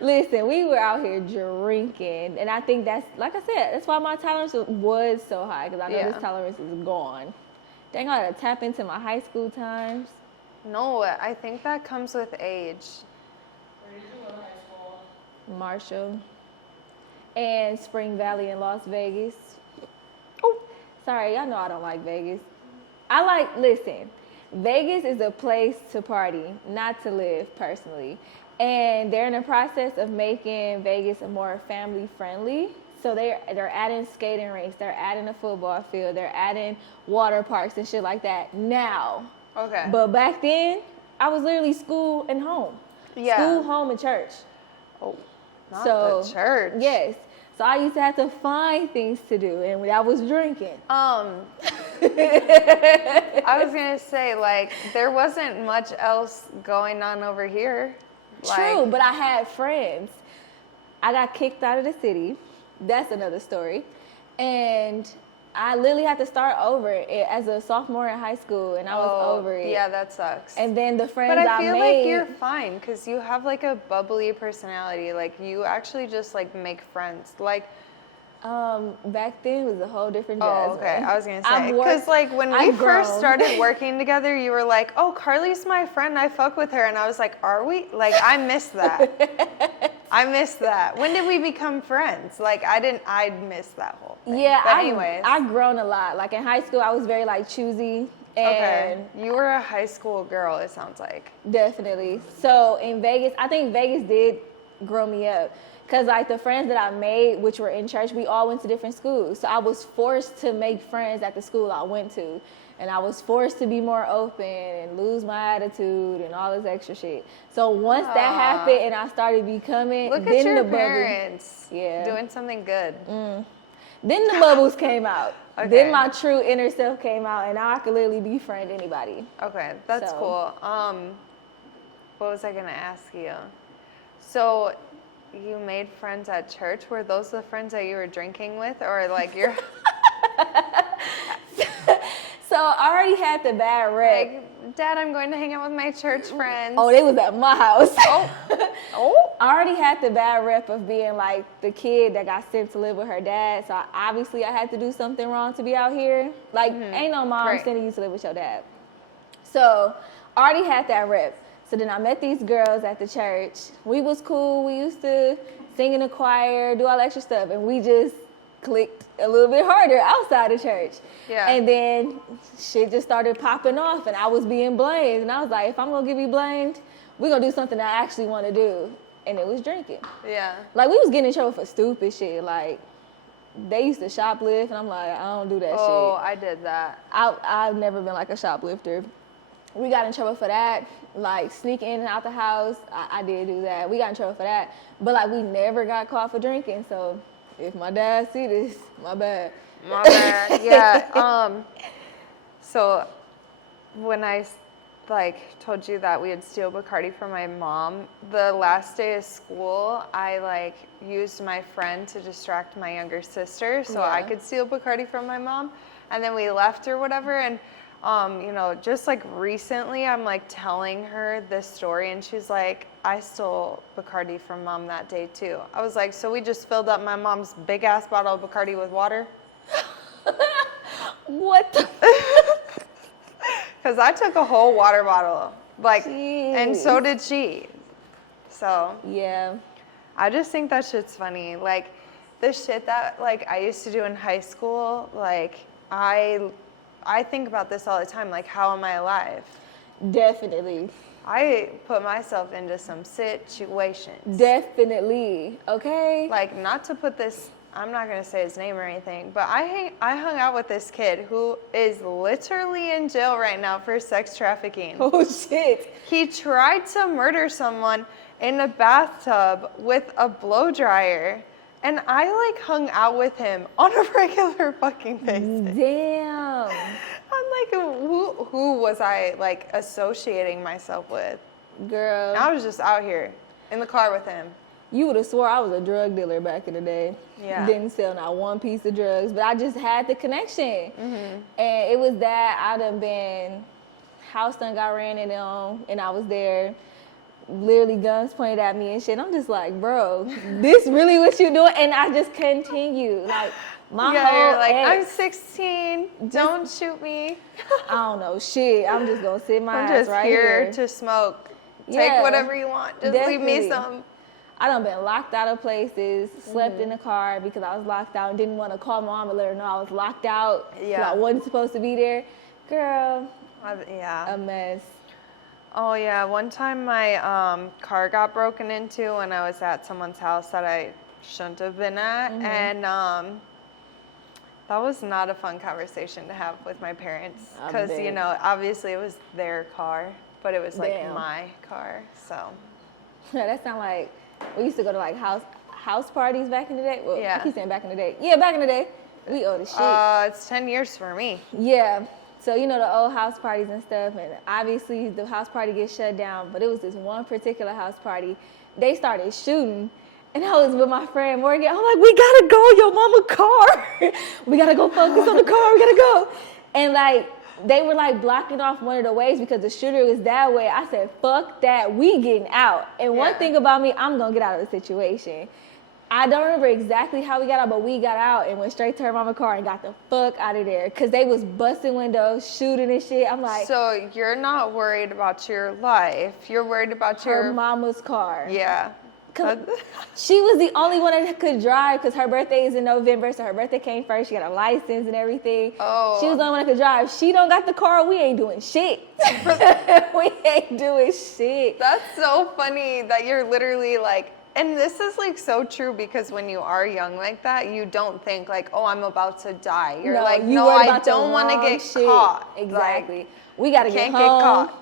Listen, we were out here drinking, and I think that's, like I said, that's why my tolerance was so high, because I know this tolerance is gone. Dang, I gotta tap into my high school times. No, I think that comes with age. Where did you go to high school? Marshall. And Spring Valley in Las Vegas. Oh, sorry, y'all know I don't like Vegas. Listen, Vegas is a place to party, not to live personally. And they're in the process of making Vegas a more family friendly. So they're adding skating rinks, they're adding a football field, they're adding water parks and shit like that now. Okay. But back then, I was literally school and home. Yeah. School, home, and church. Oh, not the church. Yes. So I used to have to find things to do, and I was drinking. I was gonna say, like, there wasn't much else going on over here. True, but I had friends. I got kicked out of the city. That's another story. And I literally had to start over as a sophomore in high school, and I was over it. Yeah, that sucks. And then the friends but I feel made, like you're fine because you have like a bubbly personality. Like you actually just like make friends. Like, back then was a whole different oh, Jasmine. okay. I was gonna say because like when we first started working together, you were like, "Oh, Carly's my friend. I fuck with her," and I was like, "Are we?" Like, I missed that. I missed that. When did we become friends? Like, I missed that whole thing. Yeah, but anyways, I've grown a lot. Like in high school, I was very like choosy. And okay, you were a high school girl. It sounds like definitely. So in Vegas, I think Vegas did grow me up. Because, like, the friends that I made, which were in church, we all went to different schools. So I was forced to make friends at the school I went to. And I was forced to be more open and lose my attitude and all this extra shit. So once that happened and I started becoming... Look then at your the parents yeah. doing something good. Then the bubbles came out. Okay. Then my true inner self came out. And now I could literally befriend anybody. Okay, that's So. cool. What was I going to ask you? So... You made friends at church? Were those the friends that you were drinking with? Or like you're... So I already had the bad rep. Like, Dad, I'm going to hang out with my church friends. Oh, they was at my house. Oh. I already had the bad rep of being like the kid that got sent to live with her dad. So obviously I had to do something wrong to be out here. Like, ain't no mom sending you to live with your dad. So I already had that rep. So then I met these girls at the church. We was cool. We used to sing in the choir, do all extra stuff. And we just clicked a little bit harder outside of church. Yeah. And then shit just started popping off, and I was being blamed. And I was like, if I'm going to be blamed, we're going to do something I actually want to do. And it was drinking. Yeah. Like, we was getting in trouble for stupid shit. Like, they used to shoplift, and I'm like, I don't do that shit. Oh, I did that. I've never been like a shoplifter. We got in trouble for that. Like, sneaking in and out the house, I did do that. We got in trouble for that. But, like, we never got caught for drinking. So, if my dad see this, my bad. My bad. Yeah. So, when I told you that we had steel Bacardi from my mom, the last day of school, I used my friend to distract my younger sister so I could steal Bacardi from my mom, and then we left or whatever. And just recently, I'm telling her this story, and she's like, I stole Bacardi from mom that day too. I was like, so we just filled up my mom's big ass bottle of Bacardi with water? What the? Because I took a whole water bottle, Jeez. And so did she. So Yeah. I just think that shit's funny. Like, the shit that I used to do in high school, I think about this all the time. Like, how am I alive? Definitely. I put myself into some situations. Definitely. Okay? Not to put this, I'm not going to say his name or anything, but I hung out with this kid who is literally in jail right now for sex trafficking. Oh, shit. He tried to murder someone in a bathtub with a blow dryer. And I hung out with him on a regular fucking basis. Damn. I'm who was I associating myself with? Girl. I was just out here in the car with him. You would have swore I was a drug dealer back in the day. Yeah. Didn't sell not one piece of drugs, but I just had the connection. Mm-hmm. And it was that I done been, house done got ran in on, and I was there. Literally guns pointed at me and shit. I'm just like, bro, this really what you doing? And I just continue. My whole you're I'm ex, 16. Don't shoot me. I don't know shit. I'm just gonna sit my I'm ass just right here to smoke. Take Yeah, whatever you want. Just leave me definitely. some. I done been locked out of places, slept in the car because I was locked out and didn't want to call mom and let her know I was locked out. Yeah. I wasn't supposed to be there. Girl, Yeah. a mess. Oh yeah, one time my car got broken into when I was at someone's house that I shouldn't have been at, and that was not a fun conversation to have with my parents because obviously it was their car, but it was Damn. my car, so. Yeah, that sound like we used to go to house parties back in the day. Well, Yeah. I keep saying back in the day. Yeah, back in the day. We old as shit. It's 10 years for me. Yeah. So, the old house parties and stuff, and obviously the house party gets shut down, but it was this one particular house party. They started shooting, and I was with my friend Morgan. I'm like, we gotta go, your mama car. We gotta go focus on the car, we gotta go. And they were blocking off one of the ways because the shooter was that way. I said, fuck that, we getting out. And one thing about me, I'm gonna get out of the situation. I don't remember exactly how we got out, but we got out and went straight to her mama's car and got the fuck out of there. Because they was busting windows, shooting and shit. I'm like... So you're not worried about your life. You're worried about her mama's car. Yeah. Cause she was the only one that could drive because her birthday is in November, so her birthday came first. She got a license and everything. Oh. She was the only one that could drive. She don't got the car, we ain't doing shit. We ain't doing shit. That's so funny that you're literally and this is so true because when you are young like that, you don't think oh, I'm about to die. You're no, I don't want to get caught. Exactly. We got to get can't home. get caught.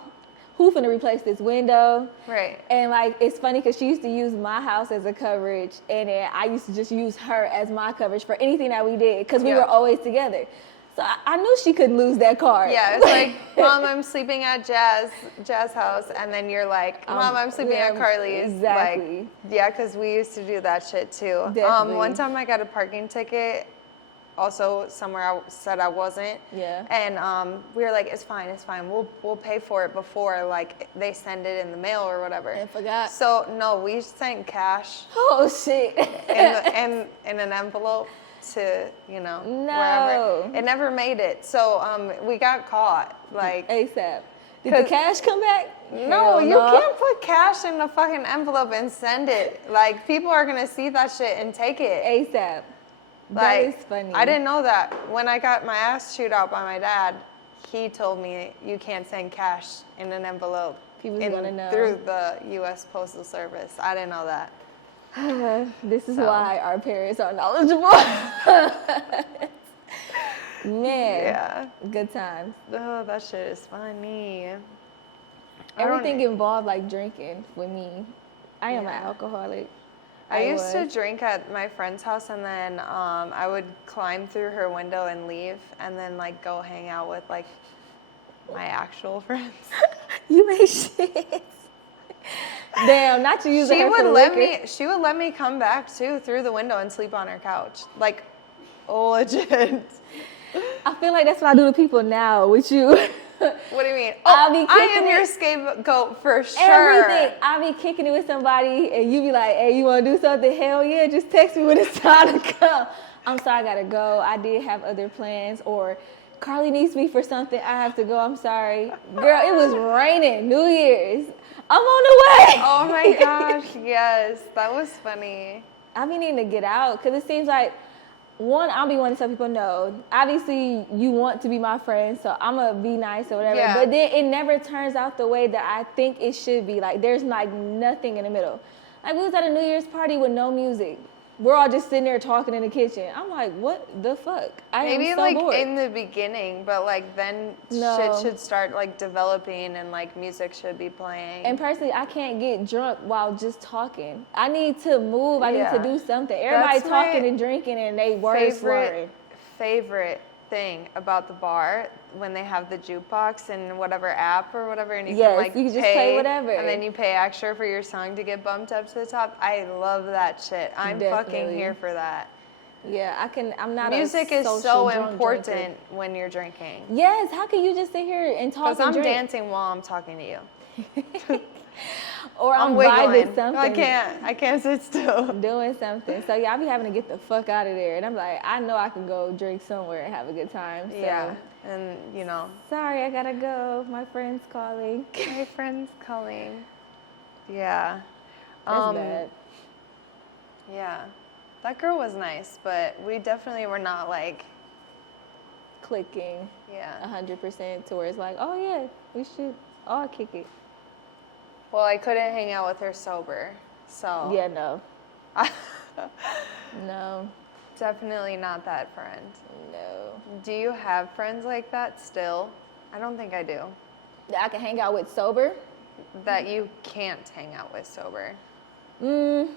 Who finna replace this window? Right. And it's funny because she used to use my house as a coverage, and then I used to just use her as my coverage for anything that we did because we were always together. So I knew she couldn't lose that car. Yeah, it's Mom, I'm sleeping at Jazz house, and then you're Mom, I'm sleeping at Carly's. Exactly. Yeah, because we used to do that shit too. Definitely. One time I got a parking ticket, also somewhere I said I wasn't. Yeah. And we were it's fine. We'll pay for it before they send it in the mail or whatever. And forgot. So no, we sent cash. Oh shit. in an envelope to wherever. It never made it. So we got caught ASAP. Did the cash come back? No, you can't put cash in a fucking envelope and send it. People are gonna see that shit and take it. ASAP. That is funny. I didn't know that. When I got my ass chewed out by my dad, he told me you can't send cash in an envelope People's gonna know. through the U.S. Postal Service. I didn't know that. This is why our parents are knowledgeable. Man, Yeah. good times. Oh, that shit is funny. Everything involved like drinking with me. I am an Yeah. alcoholic. I used to drink at my friend's house, and then I would climb through her window and leave, and then like go hang out with like my actual friends. You made shit. Damn, not to use She her would for let liquor. me. She would let me come back too through the window and sleep on her couch, like legit. I feel like that's what I do to people now with you. What do you mean? I'll be Oh, I am kicking your it. scapegoat for sure. Everything. I be kicking it with somebody, and you be like, "Hey, you want to do something? Hell yeah! Just text me when it's time to come." I'm sorry, I gotta go. I did have other plans, or Carly needs me for something. I have to go. I'm sorry, girl. It was raining. New Year's. I'm on the way. Oh my gosh, yes, that was funny. I be needing to get out because it seems like, one, I'll be wanting to tell people no. Obviously, you want to be my friend, so I'm going to be nice or whatever. Yeah. But then it never turns out the way that I think it should be. Like, there's like nothing in the middle. Like, we was at a New Year's party with no music. We're all just sitting there talking in the kitchen. I'm like, what the fuck? Maybe am so like bored. in the beginning, but like then No. shit should start like developing and like music should be playing. And personally, I can't get drunk while just talking. I need to move. I need Yeah. to do something. Everybody That's my talking and drinking and they words slurring. favorite thing about the bar when they have the jukebox and whatever app or whatever, and you Yes, can like you can just pay, play whatever. and then you pay extra for your song to get bumped up to the top. I love that shit. I'm fucking Definitely. here for that. Yeah, I'm not Music a is social so drunk important drinker. when you're drinking. Yes, how can you just sit here and talk Because and I'm drink? dancing while I'm talking to you. Or I'm I'm vibing wiggling. something. I can't sit still. Doing something. So yeah, I be having to get the fuck out of there. And I'm like, I know I can go drink somewhere and have a good time. So Yeah, and you know, sorry, I gotta go. My friend's calling. my friend's calling. Yeah. That's bad. Yeah. That girl was nice, but we definitely were not like, Clicking yeah. 100% to where it's like, oh yeah, we should all kick it. Well, I couldn't hang out with her sober, so Yeah, no. No. definitely not that friend. No. Do you have friends like that still? I don't think I do. That I can hang out with sober? That you can't hang out with sober. No,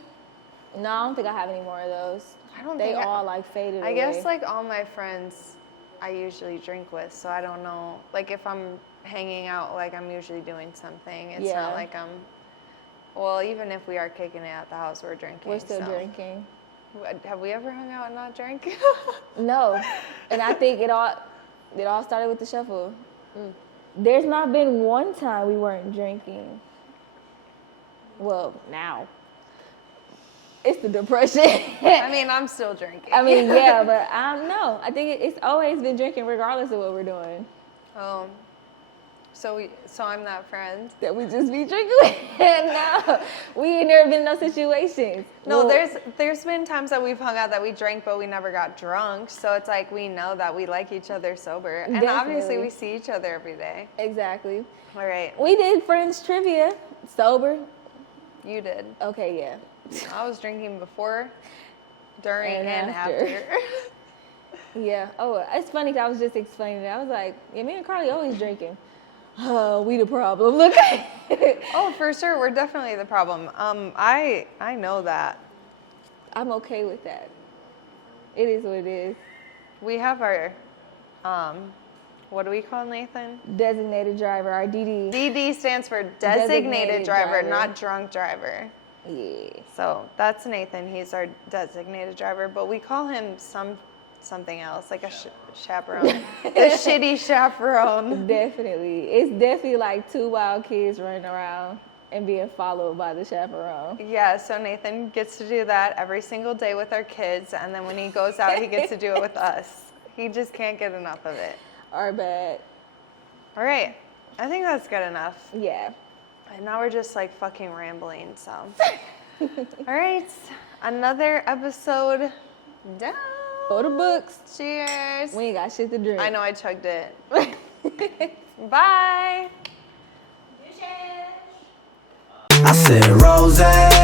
I don't think I have any more of those. I don't They think I- all like faded I away. guess like all my friends I usually drink with, so I don't know. Like if I'm hanging out, like I'm usually doing something. It's Yeah. not like well, even if we are kicking it at the house, we're drinking. We're still so. drinking. Have we ever hung out and not drank? No, and I think it all started with the shuffle. There's not been one time we weren't drinking. Well, now it's the depression. I mean, I'm still drinking. I mean, yeah, but I don't know. I think it's always been drinking, regardless of what we're doing. Oh, so I'm that friend. That we just be drinking with. No, we ain't never been in those situations. No, Well, there's been times that we've hung out that we drank, but we never got drunk. So it's like we know that we like each other sober, and obviously Definitely. we see each other every day. Exactly. All right, We did Friends trivia sober. you did. Okay, yeah. I was drinking before, during, And and after. after. Yeah. Oh, it's funny 'cause I was just explaining it. I was like, yeah, me and Carly always drinking. Oh, we the problem. Look. Oh, for sure, we're definitely the problem. I know that. I'm okay with that. It is what it is. We have our, what do we call Nathan? Designated driver, our DD. DD stands for designated driver, not drunk driver. Yeah. So that's Nathan. He's our designated driver, but we call him something else, like a chaperone. The shitty chaperone. Definitely. It's definitely like two wild kids running around and being followed by the chaperone. Yeah, so Nathan gets to do that every single day with our kids, and then when he goes out, he gets to do it with us. He just can't get enough of it. Our bad. All right, I think that's good enough. Yeah. And now we're just like fucking rambling, so. All right, another episode down. For the books. Cheers. We ain't got shit to drink. I know I chugged it. Bye. I said, Rosè.